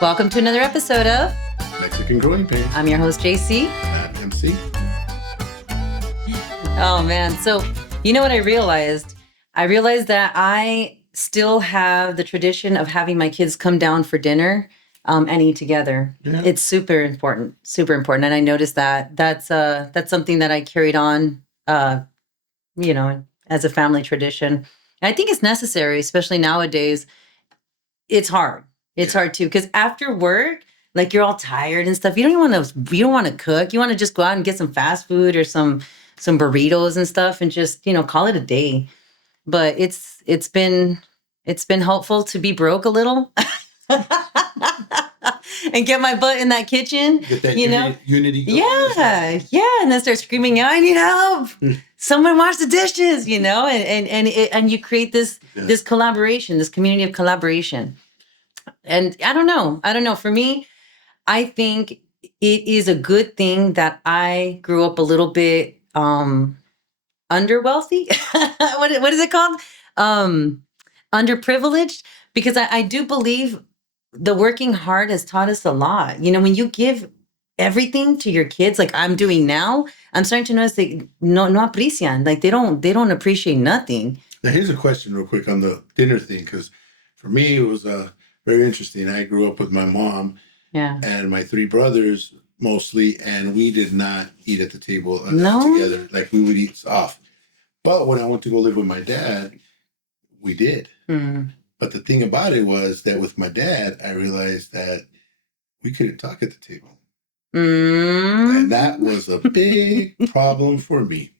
Welcome to another episode of Mexican Growing Pains. I'm your host, JC. I'm MC. Oh, man. So, you know what I realized? I realized that I still have the tradition of having my kids come down for dinner and eat together. Yeah. It's super important, super important. And I noticed that that's something that I carried on, as a family tradition. And I think it's necessary, especially nowadays. It's hard. It's hard too, because after work, like you're all tired and stuff. You don't want to cook. You want to just go out and get some fast food or some burritos and stuff and just, call it a day. But it's been helpful to be broke a little and get my butt in that kitchen. Get that unity going. Yeah. And then start screaming, I need help. Someone wash the dishes, and you create this collaboration, this community of collaboration. And I don't know. For me, I think it is a good thing that I grew up a little bit underwealthy. What is it called? Underprivileged, because I do believe the working hard has taught us a lot. When you give everything to your kids, like I'm doing now, I'm starting to notice they no aprecian. Like they don't appreciate nothing. Now here's a question real quick on the dinner thing, because for me it was very interesting. I grew up with my mom and my three brothers mostly, and we did not eat at the table together. Like we would eat off. But when I went to go live with my dad, we did. But the thing about it was that with my dad, I realized that we couldn't talk at the table. And that was a big problem for me.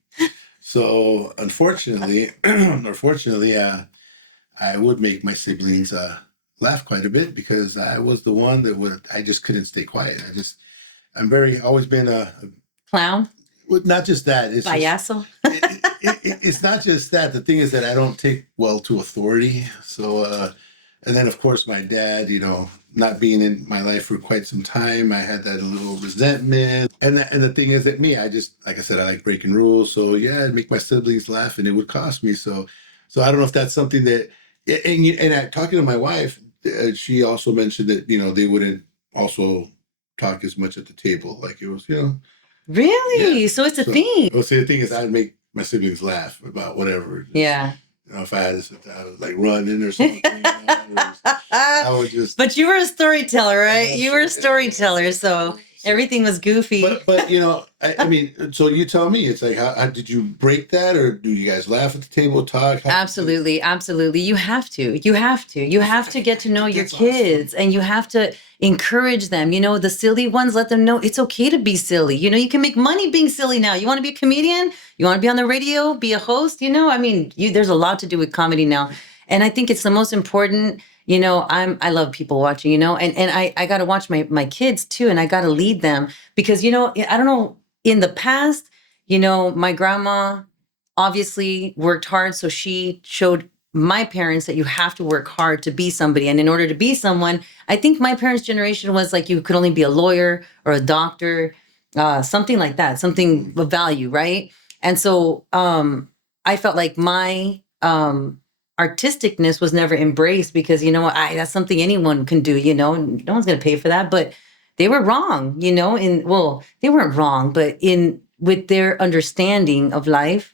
So unfortunately, I would make my siblings laugh quite a bit, because I was the one that I just couldn't stay quiet. Always been a clown. Not just that. It's payaso. It's not just that. The thing is that I don't take well to authority. So, and then of course my dad, not being in my life for quite some time, I had that little resentment. And the thing is that I just, like I said, I like breaking rules. So yeah, I'd make my siblings laugh, and it would cost me. So I don't know if that's something that, talking to my wife, she also mentioned that, they wouldn't also talk as much at the table. Like it was, Really? Yeah. So it's a thing. Well, see, the thing is, I'd make my siblings laugh about whatever. If I had to, I was like running or something. I would just. But you were a storyteller, right? You were a storyteller, so everything was goofy. But I mean, so you tell me, it's like, how did you break that, or do you guys laugh at the table, talk? Absolutely. You have to get to know your kids, awesome. And you have to encourage them. The silly ones, let them know it's okay to be silly. You can make money being silly now. You want to be a comedian? You want to be on the radio, be a host? There's a lot to do with comedy now. And I think it's the most important. I love people watching, and I got to watch my kids too. And I got to lead them because, I don't know, in the past, my grandma obviously worked hard. So she showed my parents that you have to work hard to be somebody. And in order to be someone, I think my parents' generation was like, you could only be a lawyer or a doctor, something like that, something of value. Right. And so I felt like my artisticness was never embraced because, that's something anyone can do, no one's going to pay for that. But they were wrong, they weren't wrong, but with their understanding of life.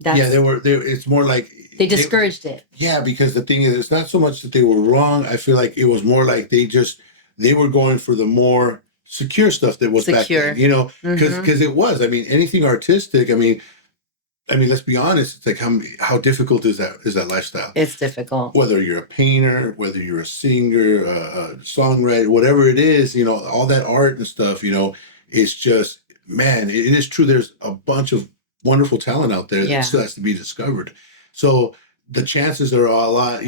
It's more like they discouraged it. Yeah, because the thing is, it's not so much that they were wrong. I feel like it was more like they were going for the more secure stuff that was secure. Back then, because it was. I mean, anything artistic. I mean, let's be honest. It's like how difficult is that lifestyle? It's difficult. Whether you're a painter, whether you're a singer, a songwriter, whatever it is, all that art and stuff. It's just, man, it is true. There's a bunch of wonderful talent out there that still has to be discovered. So the chances are a lot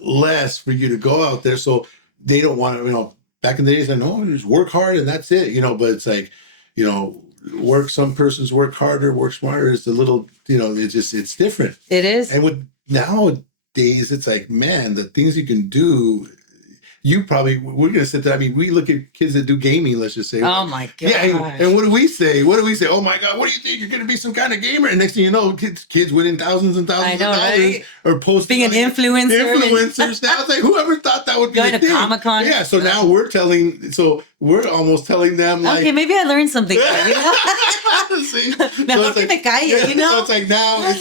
less for you to go out there. So they don't want to, back in the days, I know, just work hard and that's it, but it's like, some persons work harder, work smarter. It's a little, it's different. It is. And with nowadays, it's like, man, the things you can do, we're gonna sit there. I mean, we look at kids that do gaming. Let's just say, oh my god, yeah. And what do we say? What do we say? Oh my god, what do you think? You're gonna be some kind of gamer? And next thing you know, kids winning thousands and thousands of dollars, right? or posting being an influencer. Influencers. Now it's like, whoever thought that would be going to Comic-Con. Yeah. So now we're almost telling them like, okay, maybe I learned something. See? So it's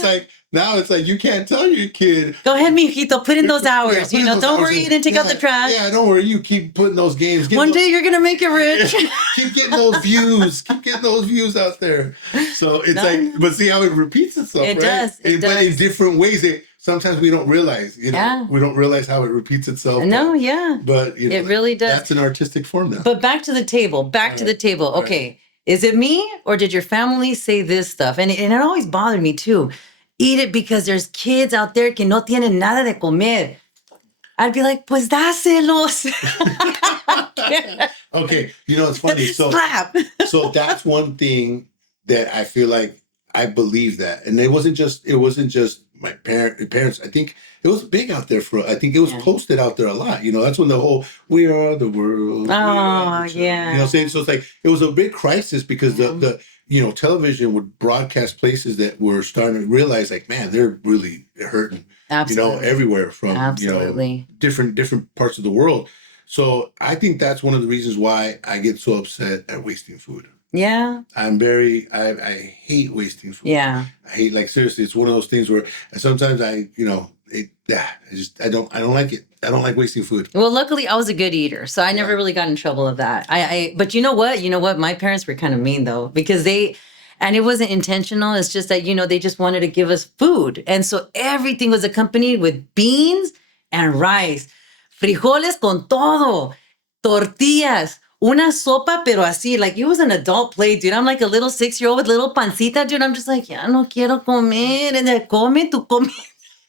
like now it's like you can't tell your kid. Go ahead, mijito, put in those hours. Don't worry, you didn't take out the trash. Yeah, don't worry. You keep putting those games. One day you're gonna make it rich. Keep getting those views. Keep getting those views out there. So it's but see how it repeats itself. It right? does. It does. But in different ways. Sometimes we don't realize. We don't realize how it repeats itself. No, but it really does. That's an artistic form now. But back to the table. Okay, is it me or did your family say this stuff? And it always bothered me too. Eat it because there's kids out there que no tienen nada de comer. I'd be like, pues dáselos. Okay, it's funny. So, so that's one thing that I feel like I believe that, and it wasn't just my parents. I think it was big out there I think it was posted out there a lot. That's when the whole "we are the world." Oh yeah. What I'm saying? So it's like it was a big crisis because the television would broadcast places that were starting to realize like, man, they're really hurting. Absolutely. Everywhere from Absolutely. Different parts of the world. So I think that's one of the reasons why I get so upset at wasting food. Yeah. I hate wasting food. Yeah. I hate, like, seriously, it's one of those things where sometimes I don't like it. I don't like wasting food. Well, luckily I was a good eater, so I never really got in trouble of that. But you know what? My parents were kind of mean though, because and it wasn't intentional. It's just that, they just wanted to give us food. And so everything was accompanied with beans and rice, frijoles con todo, tortillas, una sopa, pero así, like it was an adult plate, dude. I'm like a little 6-year-old with little pancita, dude. I'm just like, ya no quiero comer. And then come, tu come.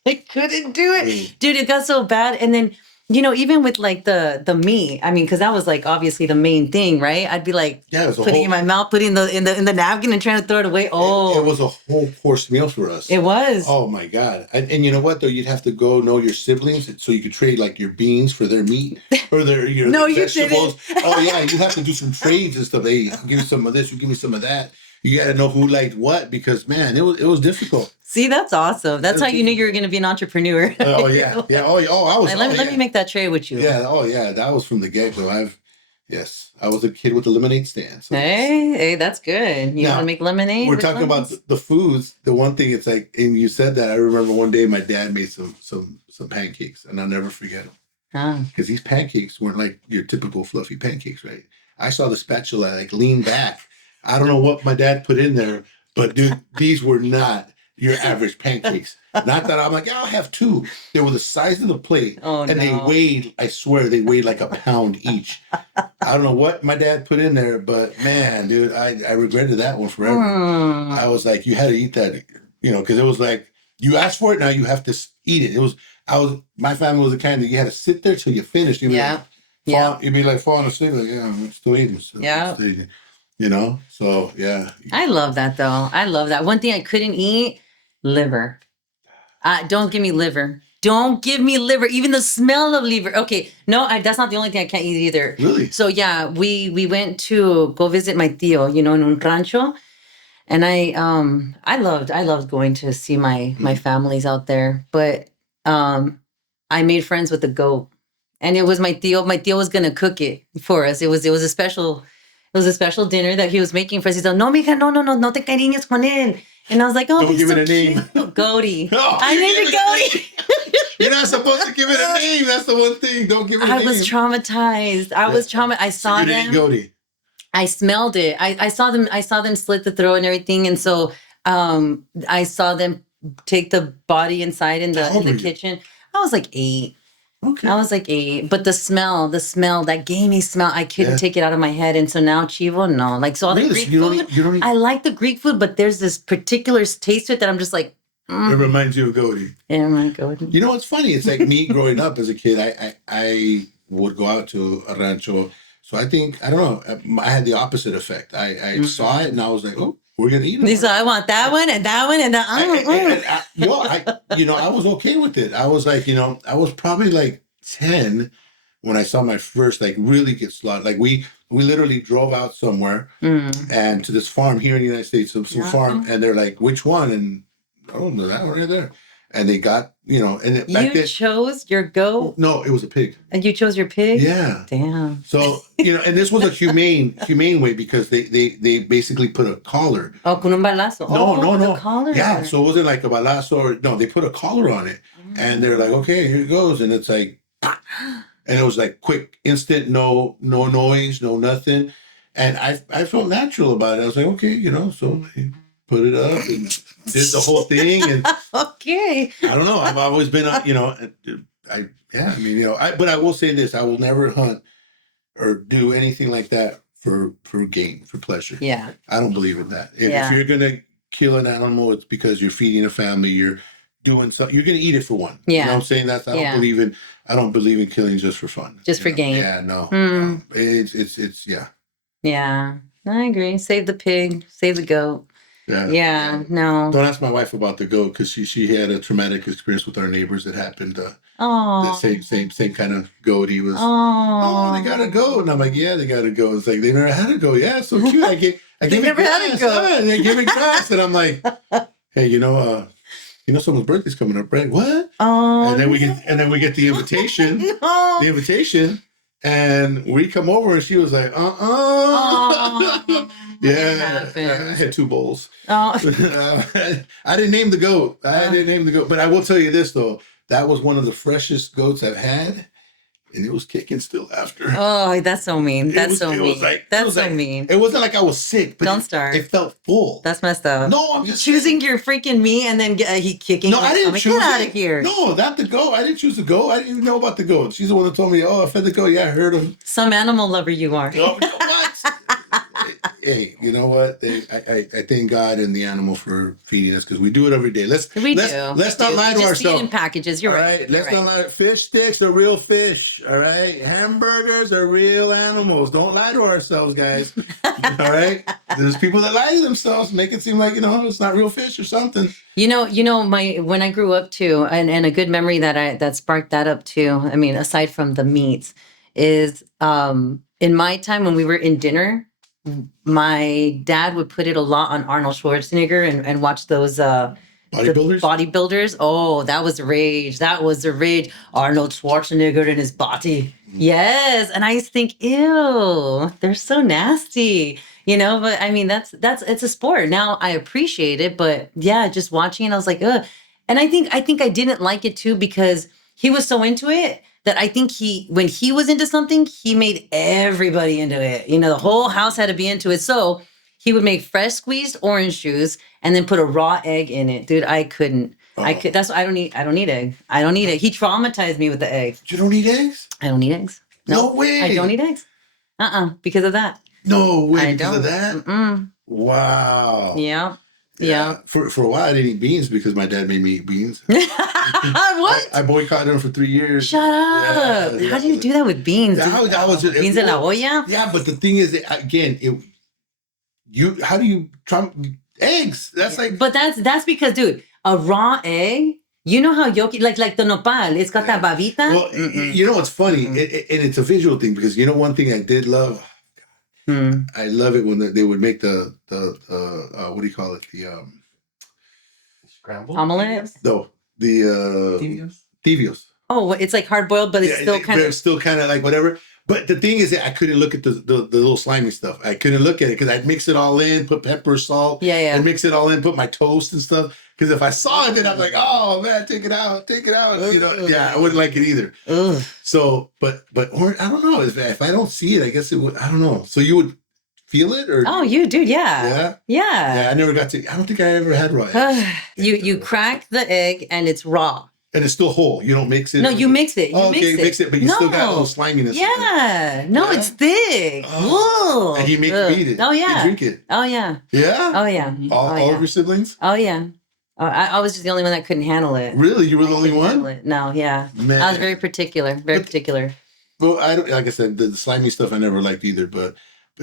I couldn't do it. Dude, it got so bad. And then, even with like the meat, I mean, because that was like obviously the main thing, right? I'd be like putting it in my mouth, putting in the napkin and trying to throw it away. Oh, it was a whole course meal for us. It was. Oh my God. And you know what though? You'd have to go know your siblings so you could trade like your beans for their meat or their no, their vegetables. You didn't. Oh yeah, you have to do some trades and stuff. Hey, I'll give you some of this, you give me some of that. You got to know who liked what because man, it was difficult. See, that's awesome. That's how you knew you were going to be an entrepreneur. Oh yeah, yeah. Oh, I was. Like, let me make that tray with you. Yeah. Oh yeah, that was from the get-go. I was a kid with the lemonade stand. So hey, that's good. You want to make lemonade? We're talking about the foods. The one thing it's like, and you said that. I remember one day my dad made some pancakes, and I'll never forget them. Because these pancakes weren't like your typical fluffy pancakes, right? I saw the spatula like lean back. I don't know what my dad put in there, but dude, these were not your average pancakes. Not that I'm like, I'll have two. They were the size of the plate. They weighed, I swear, they weighed like a pound each. I don't know what my dad put in there, but man, dude, I regretted that one forever. I was like, you had to eat that, because it was like, you asked for it, now you have to eat it. My family was the kind that you had to sit there till you finished. You'd be like falling asleep, like, yeah, I'm still eating. Still eating. So yeah. I love that though. I love that. One thing I couldn't eat, liver. Don't give me liver. Don't give me liver. Even the smell of liver. Okay, no, that's not the only thing I can't eat either. Really? So yeah, we went to go visit my tío, in un rancho, and I loved going to see my families out there. But I made friends with the goat, and it was my tío. My tío was gonna cook it for us. It was a special. It was a special dinner that he was making for us. He said, no, mija, no te cariñes con él. And I was like, oh, don't give so it a name. Goaty. Oh, I named it Goaty. You're not supposed to give it a name. That's the one thing. Don't give it a name. I was traumatized. I saw them. Goaty. I smelled it. I saw them slit the throat and everything. And so I saw them take the body inside in the kitchen. I was like 8. Okay. I was like 8, but the smell, that gamey smell, I couldn't take it out of my head. And so now Chivo, no. Like, so all the Greek food, I like the Greek food, but there's this particular taste to it that I'm just like, It reminds you of Goaty. Yeah, I'm like Goaty. You know what's funny? It's like me growing up as a kid, I would go out to a rancho. So I think, I don't know, I had the opposite effect. I saw it and I was like, oh, we're going to eat it. So I want that one and that one and that. I was okay with it. I was like, I was probably like 10 when I saw my first like really get slaughtered, like we literally drove out somewhere and to this farm here in the United States, some farm, and they're like, which one? And oh no, that one right there. And they got, and back then, chose your goat? No, it was a pig. And you chose your pig? Yeah. Damn. So, and this was a humane way because they basically put a collar. Oh, con un balazo. No. The collar. Yeah, so it wasn't like a balazo or, no, they put a collar on it. And they're like, okay, here it goes. And it's like, and it was like quick, instant, no noise, no nothing. And I felt natural about it. I was like, okay, so they put it up and did the whole thing. And okay. I don't know. I've always been, but I will say this: I will never hunt or do anything like that for gain, for pleasure. Yeah. I don't believe in that. If you're gonna kill an animal, it's because you're feeding a family. You're doing something. You're gonna eat it for one. Yeah. You know what I'm saying? I don't believe in killing just for fun. Just for gain. Yeah. No. It's yeah. Yeah. I agree. Save the pig. Save the goat. Yeah. Yeah. No. Don't ask my wife about the goat because she had a traumatic experience with our neighbors that happened. Oh. The same kind of goat. He was. Oh, they got a goat, and I'm like, yeah, they got a goat. It's like they never had a goat. Yeah, it's so cute. I gave never had a goat. They gave it grass, and I'm like, hey, someone's birthday's coming up, right? What? Oh. And then we get the invitation. No. The invitation. And we come over and she was like, yeah, I had 2 bowls. Oh. I didn't name the goat. But I will tell you this, though. That was one of the freshest goats I've had. And it was kicking still after. Oh, that's so mean. That's so mean. It wasn't like I was sick. But Don't start. It felt full. That's messed up. No, I'm just choosing your freaking meat and then he kicking. No, I didn't choose Get out of here. No, not the goat. I didn't choose the goat. I didn't even know about the goat. She's the one that told me, I fed the goat. Yeah, I heard him. Some animal lover you are. Oh, what? Hey, you know what? I thank God and the animal for feeding us because we do it every day. Let's not lie to ourselves. Feed in packages. You're right. Let's not lie. Fish sticks are real fish. All right. Hamburgers are real animals. Don't lie to ourselves, guys. All right. There's people that lie to themselves, make it seem like it's not real fish or something. When I grew up too, and a good memory that sparked that up too. I mean, aside from the meats, is in my time when we were in dinner. My dad would put it a lot on Arnold Schwarzenegger and watch those bodybuilders. Oh, that was the rage. Arnold Schwarzenegger and his body. Yes. And I used to think, ew, they're so nasty. But I mean it's a sport. Now I appreciate it, but yeah, just watching it, I was like, ugh. And I think I didn't like it too because he was so into it. That I think when he was into something, he made everybody into it. The whole house had to be into it. So he would make fresh squeezed orange juice and then put a raw egg in it. Dude, I couldn't. That's why I don't eat egg. I don't eat it. He traumatized me with the egg. You don't eat eggs? I don't eat eggs. No way. I don't eat eggs. Because of that. No way. Because of that? Mm-mm. Wow. Yeah. Yeah. For a while, I didn't eat beans because my dad made me eat beans. What? I boycotted them for 3 years. Shut up. Yeah. How do you do that with beans? Beans en la olla? Yeah, but the thing is, again, how do you try eggs? That's like. But that's because, dude, a raw egg. You know how yolky, like the nopal, it's got that babita. Well, what's funny, and it's a visual thing because one thing I did love. I love it when they would make the what do you call it? The scrambled omelette? No, the tibios. Oh, it's like hard boiled, but it's still kind of. It's still kind of like whatever. But the thing is that I couldn't look at the little slimy stuff. I couldn't look at it because I'd mix it all in, put pepper, salt, and mix it all in, put my toast and stuff. Because if I saw it, then I'm like, oh man, take it out. Yeah, I wouldn't like it either. Ugh. So, but I don't know. If I don't see it, I guess it would. I don't know. So you would feel it, or you do, yeah. I never got to. I don't think I ever had raw eggs. You crack the egg and it's raw. And it's still whole. You don't mix it. No, you mix it. Mix it, but you still got a little sliminess. Yeah. No, it's thick. Oh. And you make me eat it. Oh, yeah. You drink it. Oh, yeah. Yeah? Oh, yeah. All of your siblings? Oh, yeah. I was just the only one that couldn't handle it. Really? You were the only one? No, yeah. Man. I was very particular. Particular. Well, I don't, like I said, the slimy stuff I never liked either, but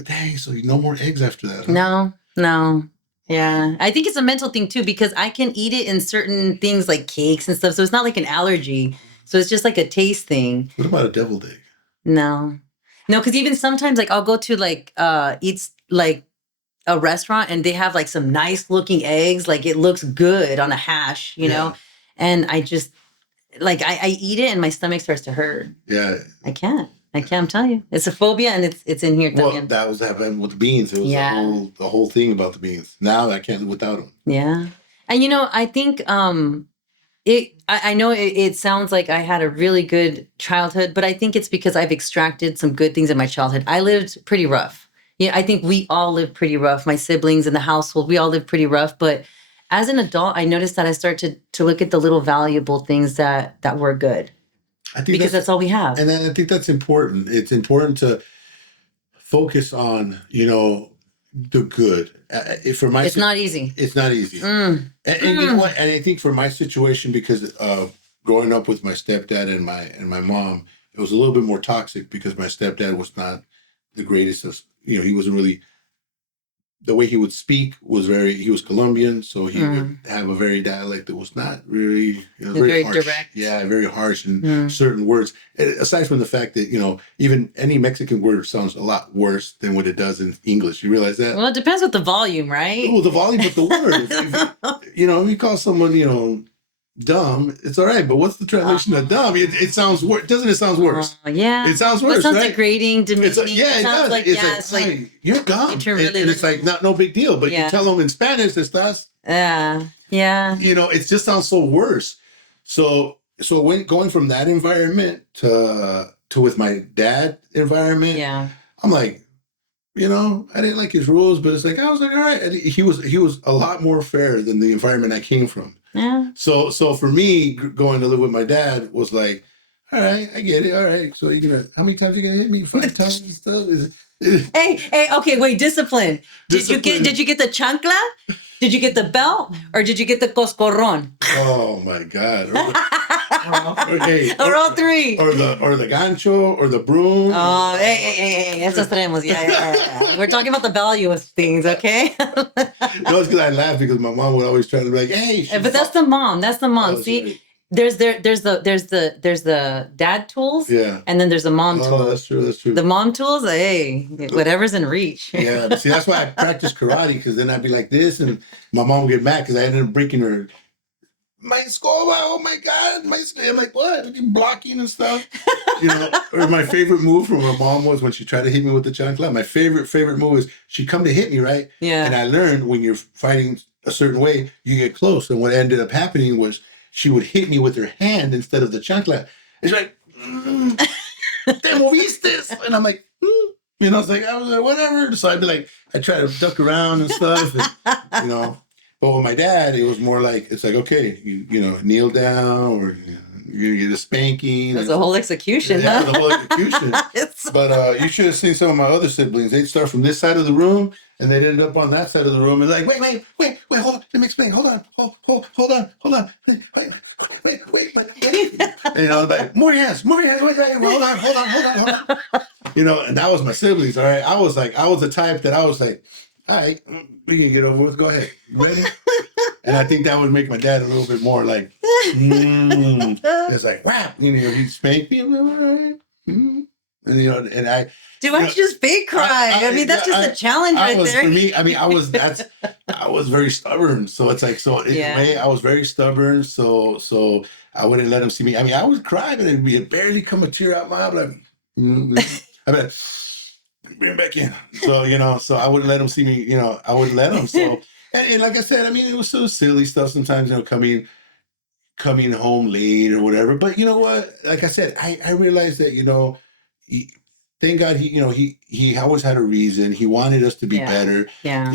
dang, so no more eggs after that. Huh? No. Yeah. I think it's a mental thing too, because I can eat it in certain things like cakes and stuff. So it's not like an allergy. So it's just like a taste thing. What about a deviled egg? No, because even sometimes like I'll go to like eat like a restaurant and they have like some nice looking eggs, like it looks good on a hash, Yeah. and I just like I eat it and my stomach starts to hurt. Yeah. I can't. I'm telling you, it's a phobia, and it's in here. Well, También. that was happening with the beans. It was the whole thing about the beans. Now I can't live without them. Yeah, and I think I know it sounds like I had a really good childhood, but I think it's because I've extracted some good things in my childhood. I lived pretty rough. Yeah, I think we all lived pretty rough. My siblings in the household, we all lived pretty rough. But as an adult, I noticed that I started to look at the little valuable things that were good. I think because that's all we have. And I think that's important. It's important to focus on, the good. It's not easy. It's not easy. And you know what? And I think for my situation, because of growing up with my stepdad and my mom, it was a little bit more toxic because my stepdad was not the greatest of, he wasn't really, the way he would speak was he was Colombian, so he would have a very dialect that was not really, very harsh. Direct. Yeah, very harsh in certain words. And aside from the fact that, even any Mexican word sounds a lot worse than what it does in English. You realize that? Well, it depends with the volume, right? Well, the volume of the word. If you call someone, dumb, it's all right, but what's the translation of dumb? It sounds worse. Doesn't it sound worse? Yeah. It sounds worse, it sounds right? degrading, demeaning. It does. Like, it's like, hey, you're dumb. Really and it's like, no big deal. But you tell them in Spanish, estás. Yeah. It just sounds so worse. So going from that environment to with my dad environment, I'm like, I didn't like his rules, but it's like, I was like, all right. And he was a lot more fair than the environment I came from. Yeah. So for me, going to live with my dad was like, all right, I get it. All right. So how many times you gonna hit me? 5 times and stuff? Hey, okay, wait, discipline. Did you get the chancla? Did you get the belt? Or did you get the coscorron? Oh my God. Or all thrry. Or the gancho or the broom. Oh, hey, esos tenemos. Yeah. We're talking about the value of things, okay? No, it's because I laugh because my mom would always try to be like, hey. But that's the mom. Oh, see, right. there's the dad tools. Yeah. And then there's the mom tools. Oh, that's true. The mom tools, hey, whatever's in reach. Yeah. See, that's why I practice karate, because then I'd be like this, and my mom would get mad because I ended up breaking her. My escoba, oh my God. I'm like, what? Are you blocking and stuff? Or my favorite move from my mom was when she tried to hit me with the chancla. My favorite move is she'd come to hit me, right? Yeah. And I learned when you're fighting a certain way, you get close. And what ended up happening was she would hit me with her hand instead of the chancla. It's like, te moviste. And I'm like, it's like, I was like, whatever. So I'd be like, I try to duck around and stuff. And, but with my dad, it was more like, it's like, okay, you kneel down, or you get a spanking. That's a whole execution, huh? The whole execution. But you should have seen some of my other siblings. They'd start from this side of the room, and they'd end up on that side of the room. And like, wait, hold on, let me explain. Hold on, hold on, wait. Like, move your hands, wait, hold on. And that was my siblings. All right, I was the type that I was like, all right, we can get over with. Go ahead. You ready? And I think that would make my dad a little bit more like, it's like, wow. He'd spank me. All right. And, and I. Dude, why don't you just fake cry? I mean, that's just a challenge right there. For me, I mean, I was very stubborn. So it's like, in a way, I was very stubborn. So I wouldn't let him see me. I mean, I would cry, but it'd barely come a tear out my eye. Like, I bet. Bring him back in. So, so I wouldn't let him see me, I wouldn't let him. So, and like I said, I mean, it was so silly stuff sometimes, coming home late or whatever. But you know what? Like I said, I realized that, thank God he always had a reason. He wanted us to be better. Yeah.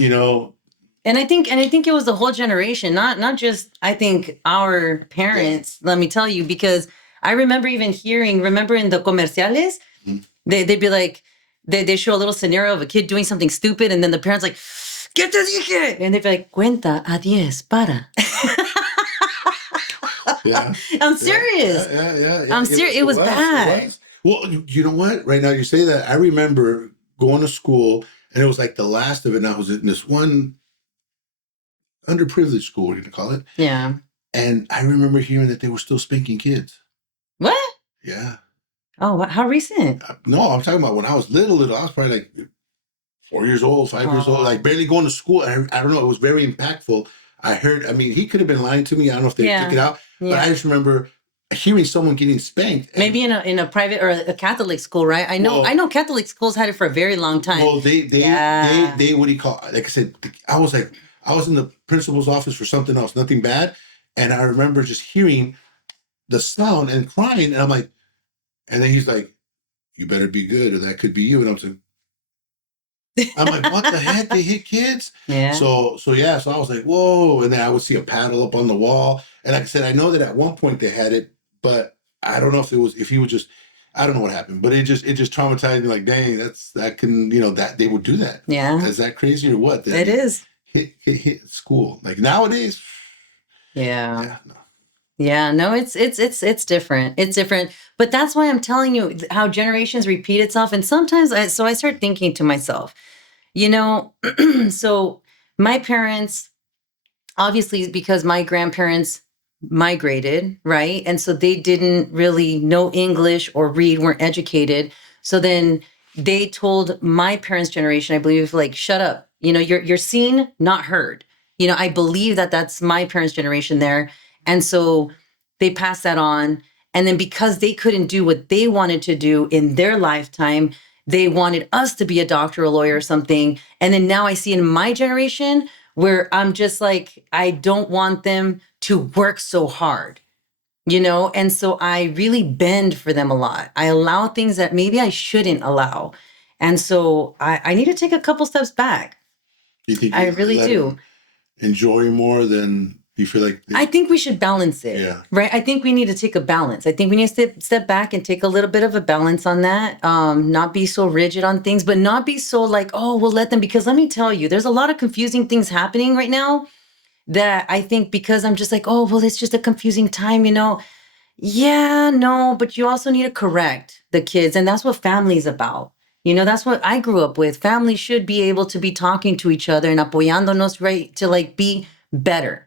And I think it was the whole generation, not just, I think, our parents, let me tell you, because I remember even remember in the comerciales, they'd be like, they show a little scenario of a kid doing something stupid, and then the parents like, ¿Qué te dije? And they'd be like, cuenta a 10, para. Yeah. I'm serious. Yeah. I'm serious. It was bad. It was. Well, you know what? Right now you say that, I remember going to school, and it was like the last of it, and I was in this one underprivileged school, you can call it. Yeah. And I remember hearing that they were still spanking kids. What? Yeah. Oh, how recent? No, I'm talking about when I was little. I was probably like 4 years old, 5 years old, like Oh, barely going to school. And I don't know. It was very impactful. I heard. I mean, he could have been lying to me. I don't know if they took yeah, it out, but I yeah. just remember hearing someone getting spanked. And Maybe in a private or a Catholic school, right? I well, know Catholic schools had it for a very long time. Yeah. what do you call? Like I said, I was in the principal's office for something else, nothing bad, and I remember just hearing the sound and crying, and I'm like, and then he's like, "You better be good, or that could be you," and I'm like, what the heck? They hit kids? Yeah. So yeah, so I was like, whoa. And then I would see a paddle up on the wall. And like I said, I know that at one point they had it, but I don't know if he was just, I don't know what happened, but it just traumatized me like, dang, that can, that they would do that. Yeah. Is that crazy or what? It is. Hit school. Like nowadays, Yeah. yeah, no. Yeah, no, it's different. It's different. But that's why I'm telling you how generations repeat itself. And sometimes I start thinking to myself, you know, so my parents, obviously because my grandparents migrated, right? And so they didn't really know English or read, weren't educated. So then they told my parents' generation, I believe, like, shut up. You're seen, not heard. I believe that that's my parents' generation there. And so they passed that on. And then because they couldn't do what they wanted to do in their lifetime, they wanted us to be a doctor, a lawyer, or something. And then now I see in my generation where I'm just like, I don't want them to work so hard, And so I really bend for them a lot. I allow things that maybe I shouldn't allow. And so I need to take a couple steps back. Do you think I you really let do. them enjoy more than you feel like? I think we should balance it. Yeah. Right. I think we need to take a balance. I think we need to step back and take a little bit of a balance on that. Not be so rigid on things, but not be so like, oh, we'll let them, because let me tell you, there's a lot of confusing things happening right now that I think because I'm just like, oh, well, it's just a confusing time, Yeah, no, but you also need to correct the kids. And that's what family's about. That's what I grew up with. Family should be able to be talking to each other and apoyándonos, right, to like be better.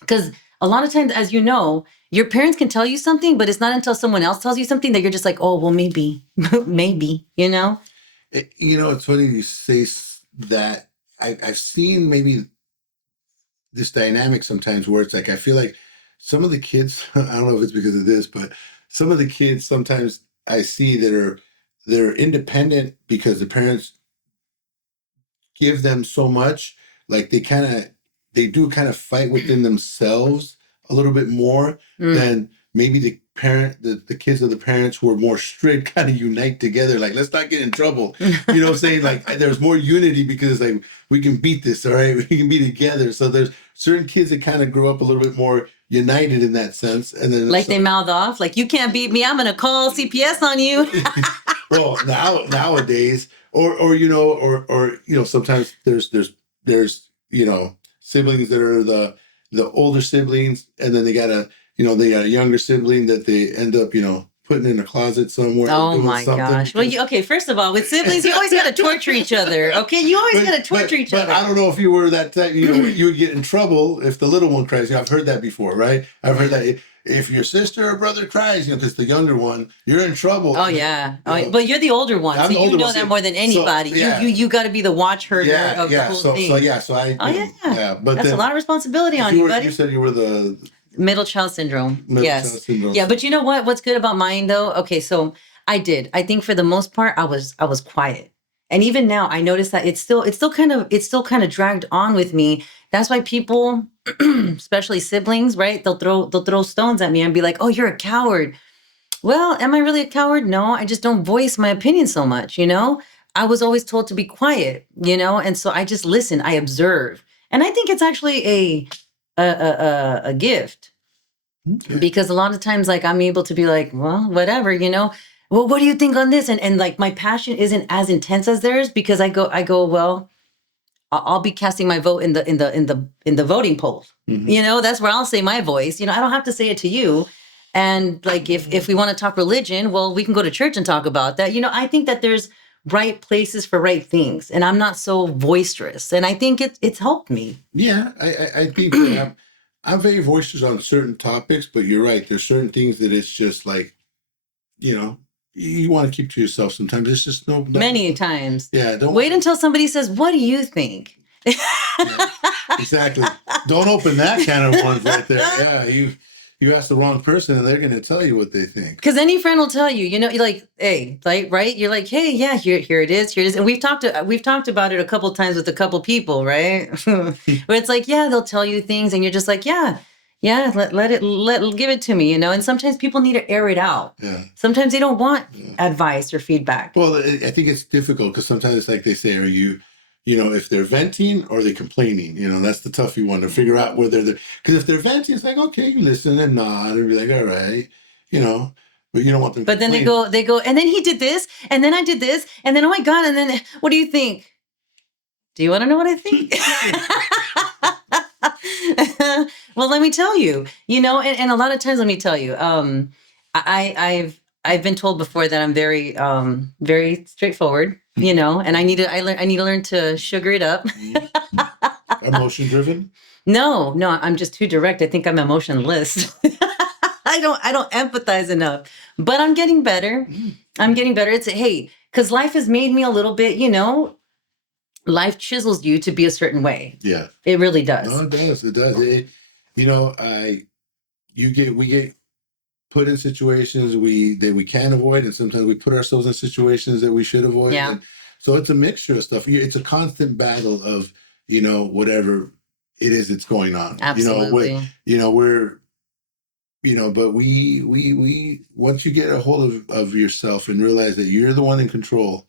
Because a lot of times, as you know, your parents can tell you something, but it's not until someone else tells you something that you're just like, oh, well, maybe, maybe, It's funny you say that. I've seen maybe this dynamic sometimes where it's like I feel like some of the kids, I don't know if it's because of this, but some of the kids sometimes I see they're independent because the parents give them so much, like they do kind of fight within themselves a little bit more than maybe the kids of the parents who are more strict kind of unite together, like let's not get in trouble. What I'm saying? Like there's more unity because like we can beat this, all right? We can be together. So there's certain kids that kind of grow up a little bit more united in that sense, and then like they mouth off, like, you can't beat me, I'm gonna call CPS on you. well, nowadays, or sometimes there's siblings that are the older siblings, and then they got a younger sibling that they end up putting in a closet somewhere. Oh my gosh. Well, okay, first of all, with siblings, you always got to torture each other. Okay, you always got to torture each other. But I don't know if you were that type. You would get in trouble if the little one cries. I've heard that before, right? I've heard that if your sister or brother cries, because the younger one, you're in trouble. Oh yeah. But you're the older one, so you know that more than anybody. So, yeah. You got to be the watch herder of the whole thing. But that's a lot of responsibility on you, buddy. You said you were the middle child syndrome. Yes. Child syndrome. Yeah, but you know what? What's good about mine though? Okay, so I think for the most part I was quiet. And even now I notice that it's still kind of dragged on with me. That's why people, especially siblings, right? They'll throw stones at me and be like, "Oh, you're a coward." Well, am I really a coward? No, I just don't voice my opinion so much, I was always told to be quiet, and so I just listen, I observe. And I think it's actually a gift. Okay. Because a lot of times, like, I'm able to be like, well, whatever, well, what do you think on this? And like my passion isn't as intense as theirs, because I go, well, I'll be casting my vote in the voting polls. Mm-hmm. That's where I'll say my voice. I don't have to say it to you. And like, if we want to talk religion, well, we can go to church and talk about that. I think that there's right places for right things, and I'm not so boisterous. And I think it's helped me. Yeah, I think I'm very boisterous on certain topics, but you're right. There's certain things that it's just like, you want to keep to yourself sometimes. It's just many times. Yeah. Don't wait until somebody says, "What do you think?" Yeah, exactly. Don't open that can of worms right there. Yeah, you ask the wrong person, and they're going to tell you what they think. Because any friend will tell you, you're like, hey, like, right? You're like, hey, yeah, here it is, and we've talked about it a couple times with a couple people, right? Where it's like, yeah, they'll tell you things, and you're just like, yeah, give it to me, And sometimes people need to air it out. Yeah. Sometimes they don't want advice or feedback. Well, I think it's difficult because sometimes it's like they say, are you, if they're venting or they're complaining, that's the toughie one to figure out whether they're, because if they're venting, it's like, okay, you listen and nod and be like, all right, but you don't want them. But then they go, and then he did this, and then I did this, and then, oh my God, and then what do you think? Do you want to know what I think? Well, let me tell you, and a lot of times, let me tell you, I've been told before that I'm very, very straightforward, and I need to learn to sugar it up. Emotion driven? No, I'm just too direct. I think I'm emotionless. I don't empathize enough, but I'm getting better. It's because life has made me a little bit, life chisels you to be a certain way. Yeah. It really does. No, it does. It does. We get put in situations that we can avoid, and sometimes we put ourselves in situations that we should avoid. Yeah. And so it's a mixture of stuff. It's a constant battle of, whatever it is that's going on. Absolutely. But we once you get a hold of yourself and realize that you're the one in control,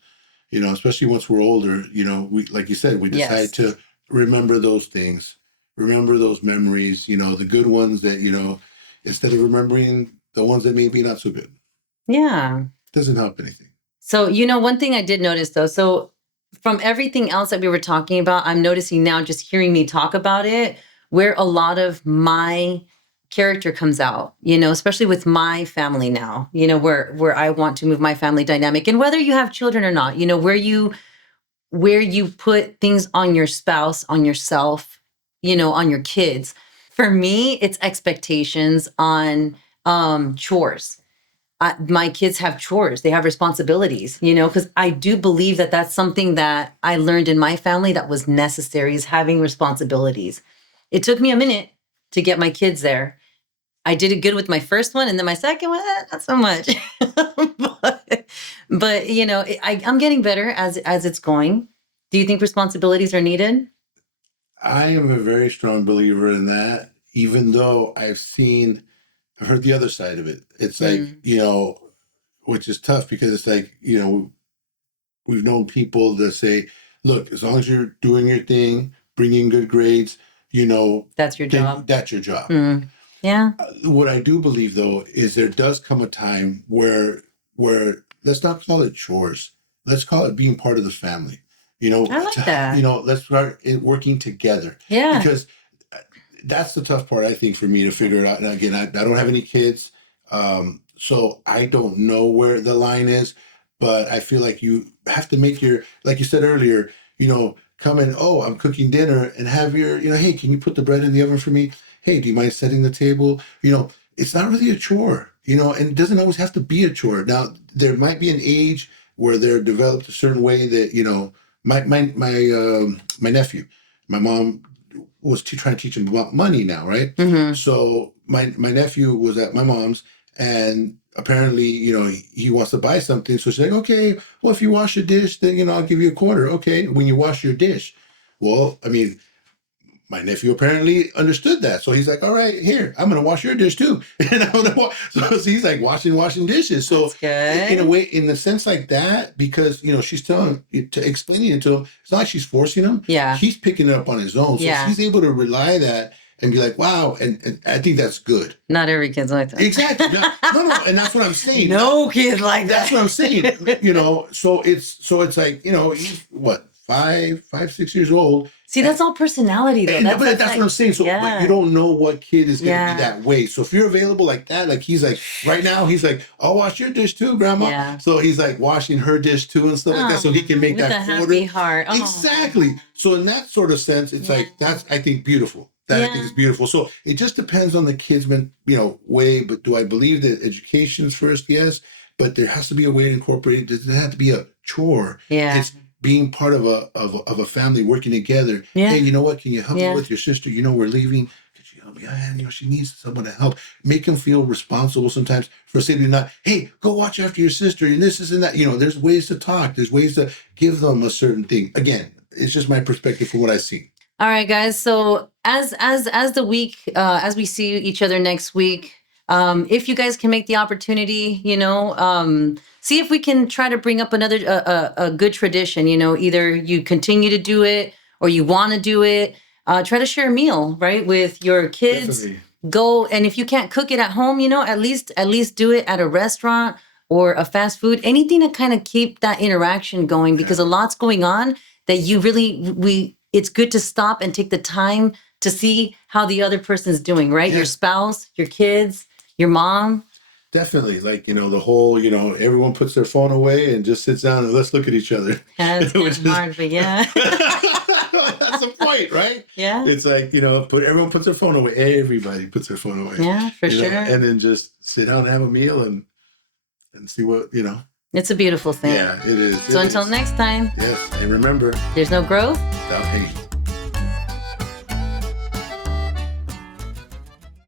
especially once we're older, we, like you said, we decide to remember those things, remember those memories, the good ones that, instead of remembering the ones that may be not so good. Yeah. Doesn't help anything. So, one thing I did notice though, so from everything else that we were talking about, I'm noticing now, just hearing me talk about it, where a lot of my character comes out, especially with my family now, where I want to move my family dynamic, and whether you have children or not, where you put things on your spouse, on yourself, on your kids. For me, it's expectations on chores. My kids have chores. They have responsibilities, because I do believe that that's something that I learned in my family that was necessary, is having responsibilities. It took me a minute to get my kids there. I did it good with my first one, and then my second one, not so much. but I'm getting better as it's going. Do you think responsibilities are needed? I am a very strong believer in that, even though I've heard the other side of it. It's like, which is tough because it's like, we've known people that say, look, as long as you're doing your thing, bringing good grades, that's your job. That's your job. Mm. Yeah. What I do believe, though, is there does come a time where let's not call it chores. Let's call it being part of the family. I like that. Let's start working together. Yeah. Because that's the tough part, I think, for me to figure it out. And again, I don't have any kids, so I don't know where the line is. But I feel like you have to make like you said earlier, come in, oh, I'm cooking dinner, and have your, hey, can you put the bread in the oven for me? Hey, do you mind setting the table? It's not really a chore, and it doesn't always have to be a chore. Now, there might be an age where they're developed a certain way that, my nephew, my mom was trying to teach him about money now, right? Mm-hmm. So my nephew was at my mom's, and apparently, he wants to buy something. So she's like, okay, well, if you wash a dish, then, I'll give you a quarter. Okay, when you wash your dish. Well, I mean, my nephew apparently understood that. So he's like, all right, here, I'm going to wash your dish too. And I'm going to so he's like washing dishes. So in a way, in a sense like that, because, she's explaining it to him, it's not like she's forcing him. Yeah. He's picking it up on his own. So he's able to rely that and be like, wow. And I think that's good. Not every kid's like that. Exactly. No. And that's what I'm saying. No kid like that. That's what I'm saying. So it's like, he's what, 5, 6 years old. See, that's all personality, though. That's what I'm saying. So but you don't know what kid is going to be that way. So if you're available like that, like he's like, right now, he's like, I'll wash your dish too, Grandma. Yeah. So he's like washing her dish too and stuff like that. So he can make that quarter. Happy heart. Exactly. So in that sort of sense, it's like, that's, I think, beautiful. I think is beautiful. So it just depends on the kid's way. But do I believe that education's first? Yes. but there has to be a way to incorporate it. Doesn't have to be a chore. Yeah. It's being part of a family working together. Yeah. Hey, you know what? Can you help me Yeah. with your sister? You know, we're leaving. Could you help me? She needs someone to help. Make them feel responsible sometimes for simply not, hey, go watch after your sister and this and that. There's ways to talk. There's ways to give them a certain thing. Again, it's just my perspective from what I see. All right, guys. So as the week, as we see each other next week, if you guys can make the opportunity, see if we can try to bring up another a good tradition. Either you continue to do it or you want to do it. Try to share a meal, right, with your kids. Definitely. Go, and if you can't cook it at home, at least do it at a restaurant or a fast food. Anything to kind of keep that interaction going, because a lot's going on that you really it's good to stop and take the time to see how the other person's doing, right? Yeah. Your spouse, your kids, your mom. Definitely. Like, the whole, everyone puts their phone away and just sits down and let's look at each other. Yeah, it's kind of hard, but yeah. That's the point, right? Yeah. It's like, everyone puts their phone away. Everybody puts their phone away. Yeah, for sure. And then just sit down and have a meal and see what, It's a beautiful thing. Yeah, it is. So until next time. Yes. And remember, there's no growth without patience.